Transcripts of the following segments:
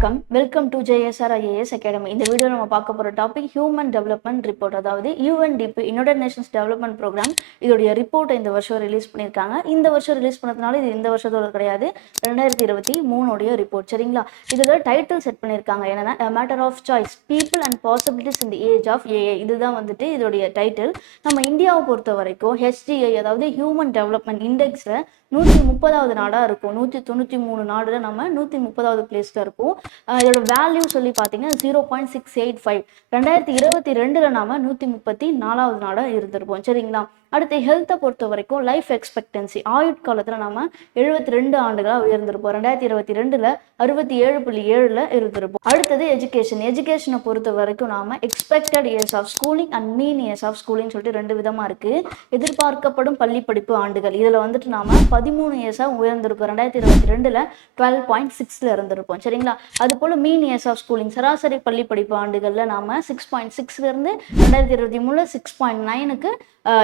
வணக்கம், welcome to JSR IAS academy. இந்த video நம்ம பார்க்க போகிற டாபிக் ஹியூமன் டெவலப்மெண்ட் ரிப்போர்ட். அதாவது UNDP united nations development programme இதோடைய ரிப்போர்ட்டை இந்த வருஷம் ரிலீஸ் பண்ணியிருக்காங்க. இந்த வருஷம் ரிலீஸ் பண்ணதுனால இது இந்த வருஷத்தோட கிடையாது, 2023 ரிப்போர்ட். சரிங்களா? இதில் டைட்டில் செட் பண்ணியிருக்காங்க என்னன்னா matter of choice, people and possibilities in the age of AI. இதுதான் வந்துட்டு இதோடைய டைட்டில். நம்ம இந்தியாவை பொறுத்த வரைக்கும் HDI அதாவது ஹியூமன் டெவலப்மெண்ட் இண்டெக்ஸில் 130வது நாடாக இருக்கும். 193 நாடுல நம்ம 130வது பிளேஸ்ல இருக்கும். இதோட வேல்யூ சொல்லி பார்த்தீங்கன்னா 0.685. 2022 நாம 134வது நாடாக இருந்திருப்போம். சரிங்களா? அடுத்து ஹெல்த்தை பொறுத்த வரைக்கும் லைஃப் எக்ஸ்பெக்டன்சி ஆயுட்காலத்தில் நம்ம 72 ஆண்டுகளாக உயர்ந்திருப்போம். 2022 67.7 இருந்திருப்போம். அடுத்தது எஜுகேஷனை பொறுத்த வரைக்கும் நாம expected years of schooling and mean years of schooling சொல்லிட்டு 2 விதமா இருக்கு. எதிர்பார்க்கப்படும் பள்ளி படிப்பு ஆண்டுகள் இதில் வந்துட்டு நாம 13 இயர்ஸாக உயர்ந்திருப்போம். 2022 12.6 இருந்திருப்போம். சரிங்களா? அது போல மீன் இயர்ஸ் ஆஃப் ஸ்கூலிங் சராசரி பள்ளி படிப்பு ஆண்டுகள்ல நாம 6.6 இருந்து 2023 6.9க்கு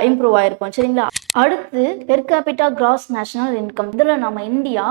இம்ப்ரூவ் ஆயிருப்போம். சரிங்களா? அடுத்து per capita cross national income இதில் நம்ம இந்தியா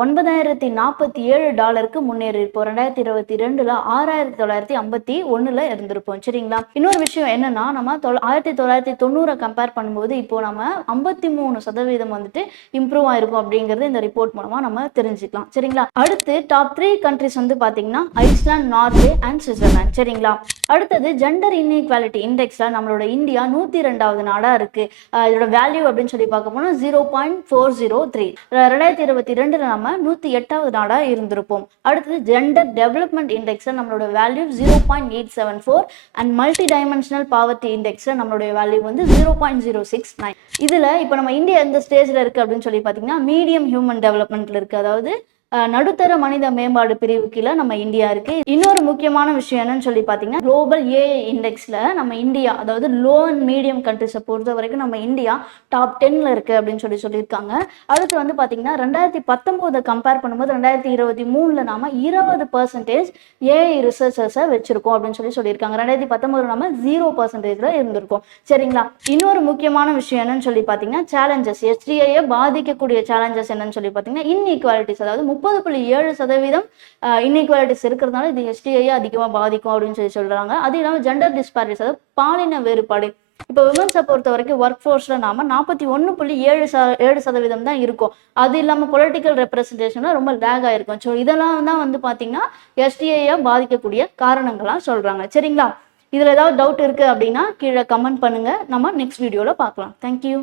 $9,047 முன்னேறி இருப்போம். 2022 6,951 இருந்திருப்போம். சரிங்களா? இன்னொரு விஷயம் என்னன்னா நம்ம 1990 கம்பேர் பண்ணும்போது இப்போ நம்ம 53% வந்துட்டு இம்ப்ரூவ் ஆயிருக்கும் அப்படிங்கிறது இந்த ரிப்போர்ட் மூலமா நம்ம தெரிஞ்சுக்கலாம். சரிங்களா? அடுத்து டாப் 3 கண்ட்ரிஸ் வந்து பாத்தீங்கன்னா ஐஸ்லாந்து, நார்வே அண்ட் சுவிட்சர்லாந்து. சரிங்களா? அடுத்தது ஜெண்டர் இன்இக்வாலிட்டி இண்டெக்ஸ்ல நம்மளோட இந்தியா 102வது நாடா இருக்கு. இதோட வேல்யூ அப்படின்னு சொல்லி பார்க்க போனா 0.403. 2022 நம்ம 108வது நாடா இருந்திருப்போம். அடுத்தது ஜெண்டர் டெவலப்மெண்ட் இண்டெக்ஸ்ல நம்மளோட value 0.874 and multidimensional poverty இண்டெக்ஸ்ல நம்மளுடைய வேல்யூ வந்து 0.069. இதுல இப்போ நம்ம இந்தியா எந்த ஸ்டேஜ்ல இருக்கு அப்படின்னு சொல்லி பாத்தீங்கன்னா மீடியம் ஹியூமன் டெவலப்மெண்ட்ல இருக்கு. அதாவது நடுத்தர மனித மேம்பாடு பிரிவு கீழே நம்ம இந்தியா இருக்கு. இன்னொரு முக்கியமான விஷயம் என்னன்னு சொல்லி பாத்தீங்கன்னா குளோபல் AI இண்டெக்ஸ்ல நம்ம இந்தியா அதாவது லோ அண்ட் மீடியம் கண்ட்ரிஸை பொறுத்த வரைக்கும் நம்ம இந்தியா டாப் 10ல இருக்கு அப்படின்னு சொல்லியிருக்காங்க. அடுத்து வந்து பாத்தீங்கன்னா 2019 கம்பேர் பண்ணும்போது 2023 நாம 20% AI ரிசர்ச்சர்ஸை வச்சிருக்கோம் அப்படின்னு சொல்லியிருக்காங்க. 2019 நம்ம 0% இருந்திருக்கோம். சரிங்களா? இன்னொரு முக்கியமான விஷயம் என்னன்னு சொல்லி பாத்தீங்கன்னா சேலஞ்சஸ், HDI பாதிக்கக்கூடிய சேலஞ்சஸ் என்னன்னு சொல்லி பாத்தீங்கன்னா இன்இக்வாலிட்டிஸ், அதாவது 30.7% இன்இக்வாலிட்டிஸ் இருக்கிறதுனால இது HDI அதிகமாக பாதிக்கும் அப்படின்னு சொல்றாங்க. அது இல்லாமல் ஜெண்டர் டிஸ்பாரிட்டிஸ், அதாவது பாலின வேறுபாடு. இப்போ விமன்ஸை பொறுத்த வரைக்கும் ஒர்க் ஃபோர்ஸில் நாம 41.7% தான் இருக்கும். அது இல்லாமல் பொலிட்டிக்கல் ரெப்ரஸன்டேஷன்ல ரொம்ப லேக் ஆயிருக்கும். ஸோ இதெல்லாம் தான் வந்து பார்த்தீங்கன்னா HDI பாதிக்கக்கூடிய காரணங்களாக சொல்றாங்க. சரிங்களா? இதில் ஏதாவது டவுட் இருக்கு அப்படின்னா கீழே கமெண்ட் பண்ணுங்க. நம்ம நெக்ஸ்ட் வீடியோவில் பார்க்கலாம். தேங்க்யூ.